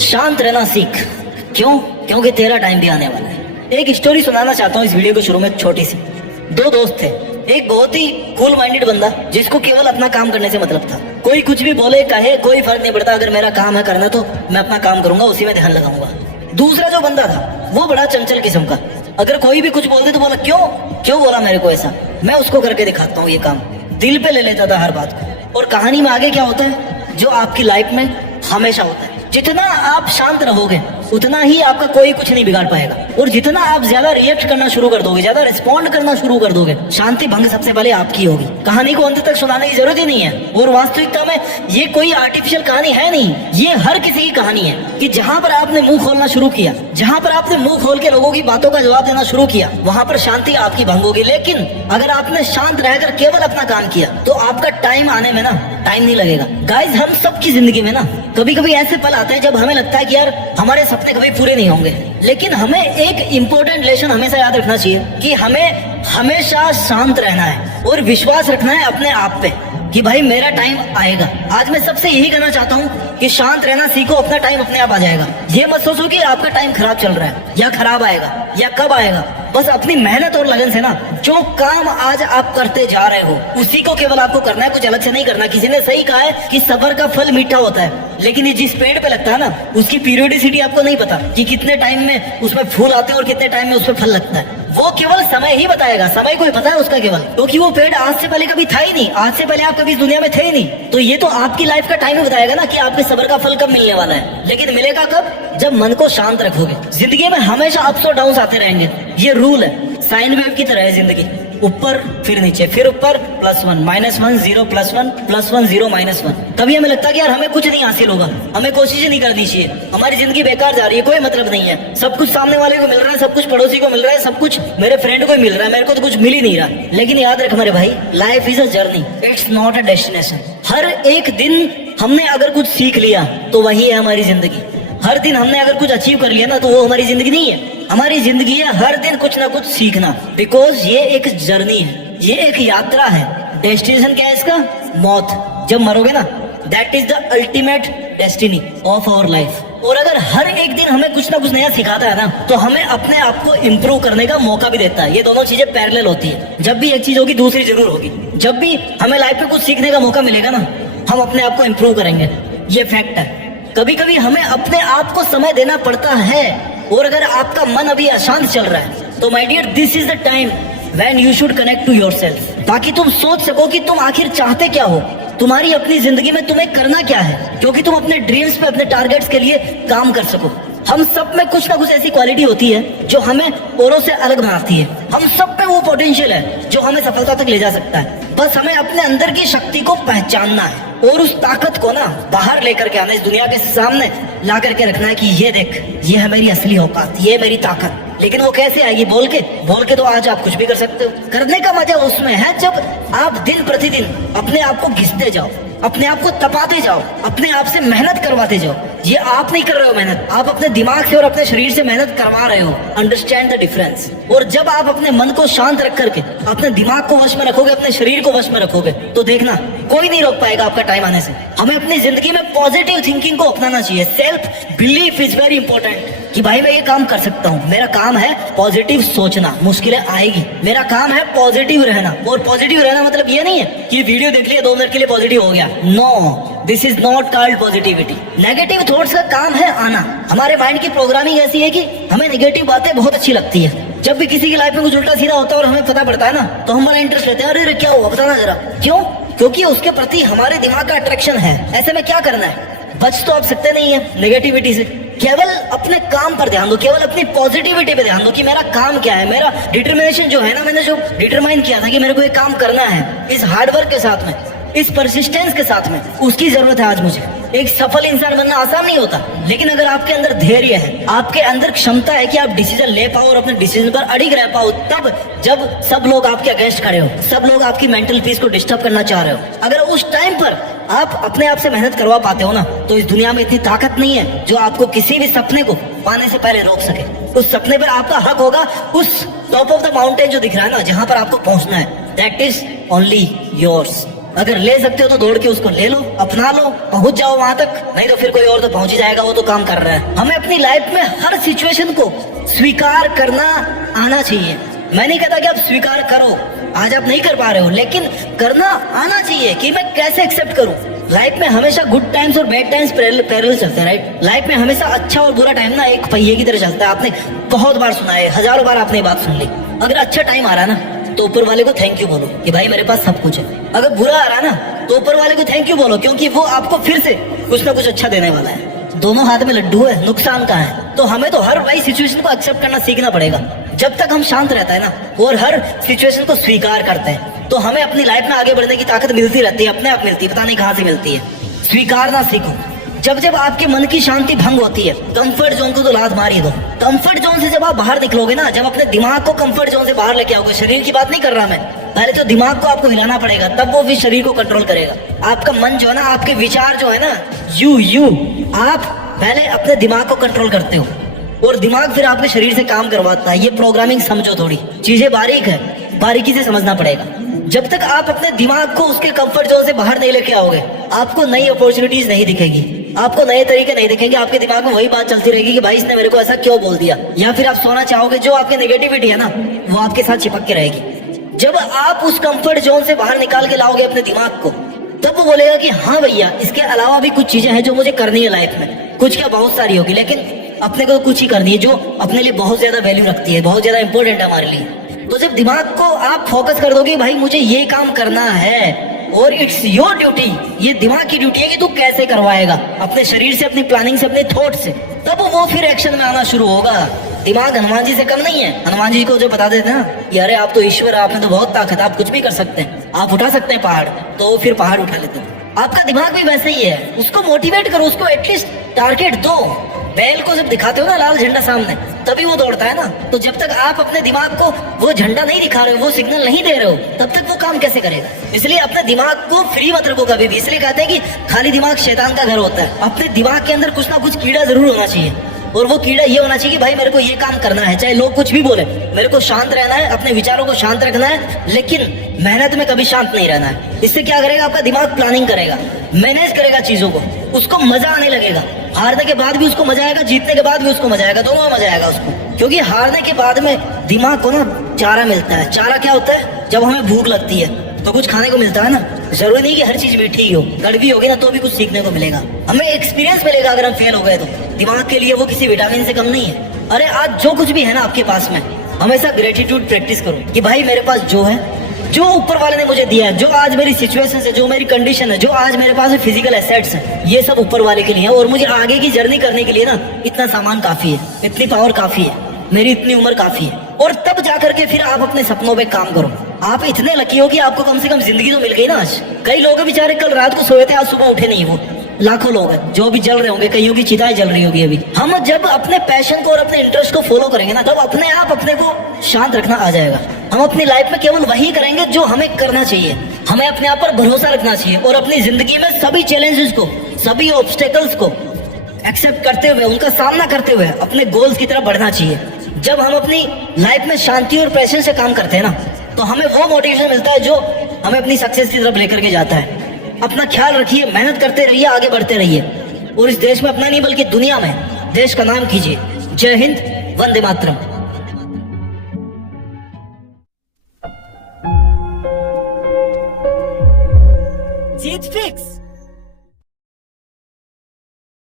शांत रहना सीख। क्यों? क्योंकि तेरा टाइम भी आने वाला है। एक स्टोरी सुनाना चाहता हूँ इस वीडियो को शुरू में, छोटी सी। दो दोस्त थे। एक बहुत ही कूल माइंडेड बंदा जिसको केवल अपना काम करने से मतलब था। कोई कुछ भी बोले कहे कोई फर्क नहीं पड़ता, अगर मेरा काम है करना तो मैं अपना काम करूंगा, उसी में ध्यान लगाऊंगा। दूसरा जो बंदा था वो बड़ा चंचल किस्म का। अगर कोई भी कुछ बोलते तो बोला क्यों क्यों बोला मेरे को ऐसा, मैं उसको करके दिखाता हूँ ये काम। दिल पे ले लेता था हर बात को। और कहानी में आगे क्या होता है, जो आपकी लाइफ में हमेशा होता है, जितना आप शांत रहोगे उतना ही आपका कोई कुछ नहीं बिगाड़ पाएगा। और जितना आप ज्यादा रिएक्ट करना शुरू कर दोगे, ज्यादा रिस्पॉन्ड करना शुरू कर दोगे, शांति भंग सबसे पहले आपकी होगी। कहानी को अंत तक सुनाने की जरूरत ही नहीं है। और वास्तविकता में ये कोई आर्टिफिशियल कहानी है नहीं, ये हर किसी की कहानी है कि जहां पर आपने मुंह खोलना शुरू किया, जहां पर आपने मुंह खोल के लोगों की बातों का जवाब देना शुरू किया, वहां पर शांति आपकी भंग होगी। लेकिन अगर आपने शांत रहकर केवल अपना काम किया तो आपका टाइम आने में ना टाइम नहीं लगेगा। गाइस, हम सबकी जिंदगी में ना कभी कभी ऐसे पल आते हैं जब हमें लगता है कि यार हमारे सपने कभी पूरे नहीं होंगे। लेकिन हमें एक इंपॉर्टेंट लेसन हमेशा याद रखना चाहिए कि हमें हमेशा शांत रहना है और विश्वास रखना है अपने आप पे कि भाई मेरा टाइम आएगा। आज मैं सबसे यही कहना चाहता हूँ कि शांत रहना सीखो, अपना टाइम अपने आप आ जाएगा। ये मत सोचो कि आपका टाइम खराब चल रहा है या खराब आएगा या कब आएगा। बस अपनी मेहनत और लगन से ना जो काम आज आप करते जा रहे हो उसी को केवल आपको करना है, कुछ अलग से नहीं करना। किसी ने सही कहा है कि सब्र का फल मीठा होता है, लेकिन ये जिस पेड़ पे लगता है ना उसकी पीरियोडिसिटी आपको नहीं पता कि कितने टाइम में उसमें फूल आते हैं और कितने टाइम में उसमें फल लगता है। वो केवल समय ही बताएगा, समय को ही पता है उसका केवल, क्योंकि वो पेड़ आज से पहले कभी था ही नहीं, आज से पहले आप कभी इस दुनिया में थे ही नहीं। तो ये तो आपकी लाइफ का टाइम ही बताएगा ना कि आपके सब्र का फल कब मिलने वाला है। लेकिन मिलेगा कब? जब मन को शांत रखोगे। जिंदगी में हमेशा अप्स और डाउन्स आते रहेंगे, ये रूल है। साइन वेव की तरह है जिंदगी, ऊपर फिर नीचे फिर ऊपर, +1 -1 0 +1 +1 0 -1। तभी हमें लगता है कि यार हमें कुछ नहीं हासिल होगा, हमें कोशिश नहीं करनी चाहिए, हमारी जिंदगी बेकार जा रही है, कोई मतलब नहीं है। सब कुछ सामने वाले को मिल रहा है, सब कुछ पड़ोसी को मिल रहा है, सब कुछ मेरे फ्रेंड को ही मिल रहा है, मेरे को तो कुछ मिल ही नहीं रहा। लेकिन याद रख मेरे भाई, life is a journey, it's not a destination. हर एक दिन हमने अगर कुछ सीख लिया तो वही है हमारी जिंदगी। हर दिन हमने अगर कुछ अचीव कर लिया ना तो वो हमारी जिंदगी नहीं है। हमारी जिंदगी है हर दिन कुछ ना कुछ सीखना, बिकॉज ये एक जर्नी है, ये एक यात्रा है। डेस्टिनेशन क्या है इसका? मौत। जब मरोगे ना, that is the ultimate destiny of our life. और अगर हर एक दिन हमें कुछ ना कुछ नया सिखाता है ना तो हमें अपने आप को इम्प्रूव करने का मौका भी देता है। ये दोनों चीजें पैरेलल होती है। जब भी एक चीज होगी दूसरी जरूर होगी। जब भी हमें लाइफ में कुछ सीखने का मौका मिलेगा ना, हम अपने आप को इम्प्रूव करेंगे, ये फैक्ट है। कभी कभी हमें अपने आप को समय देना पड़ता है। और अगर आपका मन अभी अशांत चल रहा है तो my dear, this is the time when you should connect to yourself, ताकि तुम सोच सको कि तुम आखिर चाहते क्या हो, तुम्हारी अपनी जिंदगी में तुम्हें करना क्या है, क्योंकि तुम अपने ड्रीम्स पे, अपने टारगेट्स के लिए काम कर सको। हम सब में कुछ ना कुछ ऐसी क्वालिटी होती है जो हमें औरों से अलग बनाती है। हम सब में वो पोटेंशियल है जो हमें सफलता तक ले जा सकता है। बस हमें अपने अंदर की शक्ति को पहचानना है और उस ताकत को ना बाहर लेकर के आना, इस दुनिया के सामने ला करके रखना है कि ये देख, ये है मेरी असली औकात, ये है मेरी ताकत। लेकिन वो कैसे आएगी? बोल के तो आज आप कुछ भी कर सकते हो। करने का मजा उसमें है जब आप दिन प्रतिदिन अपने आप को घिसते जाओ, अपने आप को तपाते जाओ, अपने आप से मेहनत करवाते जाओ। ये आप नहीं कर रहे हो मेहनत, आप अपने दिमाग से और अपने शरीर से मेहनत करवा रहे हो। Understand the difference. और जब आप अपने मन को शांत रख करके अपने दिमाग को वश में रखोगे, अपने शरीर को वश में रखोगे, तो देखना कोई नहीं रोक पाएगा आपका टाइम आने से। हमें अपनी जिंदगी में पॉजिटिव थिंकिंग को अपनाना चाहिए। Self belief is very important कि भाई मैं ये काम कर सकता हूँ। मेरा काम है पॉजिटिव सोचना, मुश्किलें आएगी, मेरा काम है पॉजिटिव रहना। और पॉजिटिव रहना मतलब ये नहीं है कि वीडियो देख लिया 2 मिनट के लिए पॉजिटिव हो गया। No, this is not called positivity. Negative thoughts का काम है आना। हमारे माइंड की प्रोग्रामिंग ऐसी है कि हमें नेगेटिव बातें बहुत अच्छी लगती है। जब भी किसी की लाइफ में कुछ उल्टा सीधा होता है और हमें पता पड़ता है ना, तो हम बड़ा इंटरेस्ट लेते हैं। अरे क्या हुआ, बताना जरा। क्यों? क्योंकि उसके प्रति हमारे दिमाग का अट्रैक्शन है। ऐसे में क्या करना है? बच तो आप सकते नहीं है नेगेटिविटी से। केवल अपने काम पर ध्यान दो, केवल अपनी पॉजिटिविटी पे ध्यान दो कि मेरा काम क्या है। मेरा डिटर्मिनेशन जो है ना, मैंने जो डिटरमाइन किया था कि मेरे को ये काम करना है, इस हार्डवर्क के साथ में, इस परसिस्टेंस के साथ में, उसकी जरूरत है आज मुझे। एक सफल इंसान बनना आसान नहीं होता, लेकिन अगर आपके अंदर धैर्य है, आपके अंदर क्षमता है कि आप डिसीजन ले पाओ और अपने डिसीजन पर अड़िग रह पाओ, तब जब सब लोग आपके अगेंस्ट खड़े हो, सब लोग आपकी मेंटल पीस को डिस्टर्ब करना चाह रहे हो, अगर उस टाइम पर आप अपने आप से मेहनत करवा पाते हो ना, तो इस दुनिया में इतनी ताकत नहीं है जो आपको किसी भी सपने को पाने से पहले रोक सके। उस सपने पर आपका हक होगा, उस टॉप ऑफ द माउंटेन जो दिख रहा है ना, जहां पर आपको पहुंचना है, दैट इज ओनली योर्स। अगर ले सकते हो तो दौड़ के उसको ले लो, अपना लो, पहुंच जाओ वहां तक, नहीं तो फिर कोई और तो पहुंच ही जाएगा, वो तो काम कर रहा है। हमें अपनी लाइफ में हर सिचुएशन को स्वीकार करना आना चाहिए। मैं नहीं कहता कि आप स्वीकार करो, आज आप नहीं कर पा रहे हो, लेकिन करना आना चाहिए कि मैं कैसे एक्सेप्ट करूं। लाइफ में हमेशा गुड टाइम्स और बैड टाइम्स पैरेलल चलते हैं, राइट। लाइफ में हमेशा अच्छा और बुरा टाइम ना एक पहिए की तरह चलता है। आपने बहुत बार सुना है, हजारों बार आपने ये बात सुन ली। अगर अच्छा टाइम आ रहा है ना तो ऊपर वाले को थैंक यू बोलो कि भाई मेरे पास सब कुछ है। अगर बुरा आ रहा है ना तो ऊपर वाले को थैंक यू बोलो, क्योंकि वो आपको फिर से कुछ ना कुछ अच्छा देने वाला है। दोनों हाथ में लड्डू है, नुकसान का है। तो हमें तो हर भाई सिचुएशन को एक्सेप्ट करना सीखना पड़ेगा। जब तक हम शांत रहता है ना और हर सिचुएशन को स्वीकार करते हैं तो हमें अपनी लाइफ में आगे बढ़ने की ताकत मिलती रहती है, अपने आप मिलती है, पता नहीं कहाँ से मिलती है। स्वीकारना सीखो। जब जब आपके मन की शांति भंग होती है, कंफर्ट जोन को तो लात मार ही दो। कंफर्ट जोन से जब आप बाहर निकलोगे ना, जब अपने दिमाग को कंफर्ट जोन से बाहर लेके आओगे, शरीर की बात नहीं कर रहा मैं, पहले तो दिमाग को आपको हिलाना पड़ेगा, तब वो भी शरीर को कंट्रोल करेगा। आपका मन जो है ना, आपके विचार जो है ना, यू आप पहले अपने दिमाग को कंट्रोल करते हो और दिमाग फिर आपके शरीर से काम करवाता है। ये प्रोग्रामिंग समझो, थोड़ी चीजें बारीक है, बारीकी से समझना पड़ेगा। जब तक आप अपने दिमाग को उसके कंफर्ट जोन से बाहर नहीं लेके आओगे, आपको नई अपॉर्चुनिटीज नहीं दिखेगी, आपको नए तरीके नहीं दिखेंगे। आपके दिमाग में वही बात चलती रहेगी कि भाई इसने मेरे को ऐसा क्यों बोल दिया। या फिर आप सोना चाहोगे, जो आपकी नेगेटिविटी है ना वो आपके साथ चिपक के रहेगी। जब आप उस कंफर्ट जोन से बाहर निकाल के लाओगे अपने दिमाग को, तब वो बोलेगा कि हाँ भैया, इसके अलावा भी कुछ चीजें हैं जो मुझे करनी है लाइफ में। कुछ क्या, बहुत सारी होगी, लेकिन अपने को कुछ ही करनी है जो अपने लिए बहुत ज्यादा वैल्यू रखती है, बहुत ज्यादा इंपॉर्टेंट है हमारे लिए। तो जब दिमाग को आप फोकस कर दोगे भाई मुझे ये काम करना है और इट्स योर ड्यूटी, ये दिमाग की ड्यूटी है कि तू कैसे करवाएगा, अपने शरीर से, अपनी प्लानिंग से, अपने थॉट से, तब वो फिर एक्शन में आना शुरू होगा। दिमाग हनुमान जी से कम नहीं है। हनुमान जी को जो बता देते हैं ना कि अरे आप तो ईश्वर है, आप में तो बहुत ताकत है, आप कुछ भी कर सकते हैं, आप उठा सकते हैं पहाड़, तो फिर पहाड़ उठा लेते हैं। आपका दिमाग भी वैसे ही है, उसको मोटिवेट करो, उसको एटलीस्ट टारगेट दो। बैल को जब दिखाते हो ना लाल झंडा सामने, तभी वो दौड़ता है ना। तो जब तक आप अपने दिमाग को वो झंडा नहीं दिखा रहे हो, वो सिग्नल नहीं दे रहे हो, तब तक वो काम कैसे करेगा। इसलिए अपने दिमाग को फ्री मत रखो कभी भी। इसलिए कहते हैं कि खाली दिमाग शैतान का घर होता है। अपने दिमाग के अंदर कुछ ना कुछ कीड़ा जरूर होना चाहिए, और वो कीड़ा ये होना चाहिए कि भाई मेरे को ये काम करना है, चाहे लोग कुछ भी बोले, मेरे को शांत रहना है, अपने विचारों को शांत रखना है, लेकिन मेहनत में कभी शांत नहीं रहना है। इससे क्या करेगा, आपका दिमाग प्लानिंग करेगा, मैनेज करेगा चीजों को, उसको मजा आने लगेगा। हारने के बाद भी उसको मजा आएगा, जीतने के बाद भी उसको मजा आएगा, दोनों में मजा आएगा उसको। क्योंकि हारने के बाद में दिमाग को ना चारा मिलता है। चारा क्या होता है, जब हमें भूख लगती है तो कुछ खाने को मिलता है ना। जरूरी नहीं कि हर चीज मीठी ही हो, कड़वी होगी ना तो भी कुछ सीखने को मिलेगा, हमें एक्सपीरियंस मिलेगा। अगर हम फेल हो गए तो दिमाग के लिए वो किसी विटामिन से कम नहीं है। अरे आज जो कुछ भी है ना आपके पास में, हमेशा ग्रेटिट्यूड प्रैक्टिस करो कि भाई मेरे पास जो है, जो ऊपर वाले ने मुझे दिया है, जो आज मेरी सिचुएशन है, जो मेरी कंडीशन है, जो आज मेरे पास फिजिकल एसेट्स है, ये सब ऊपर वाले के लिए है। और मुझे आगे की जर्नी करने के लिए ना इतना सामान काफी है, इतनी पावर काफी है, मेरी इतनी उम्र काफी है। और तब जाकर के फिर आप अपने सपनों पे काम करो। आप इतने लकी हो कि आपको कम से कम जिंदगी तो मिल गई ना आज। कई लोग बेचारे कल रात को सोए थे, आज सुबह उठे नहीं। वो लाखों लोग हैं जो भी जल रहे होंगे, कईयों की चिताएं जल रही होगी अभी। हम जब अपने पैशन को और अपने इंटरेस्ट को फॉलो करेंगे ना, तब अपने आप अपने को शांत रखना आ जाएगा। हम अपनी लाइफ में केवल वही करेंगे जो हमें करना चाहिए। हमें अपने आप पर भरोसा रखना चाहिए और अपनी जिंदगी में सभी चैलेंजेस को, सभी ऑब्स्टेकल्स को एक्सेप्ट करते हुए, उनका सामना करते हुए अपने गोल्स की तरफ बढ़ना चाहिए। जब हम अपनी लाइफ में शांति और पैशन से काम करते हैं ना, तो हमें वो मोटिवेशन मिलता है जो हमें अपनी सक्सेस की तरफ लेकर के जाता है। अपना ख्याल रखिए, मेहनत करते रहिए, आगे बढ़ते रहिए और इस देश में अपना नहीं बल्कि दुनिया में देश का नाम कीजिए। जय हिंद, वंदे मातरम।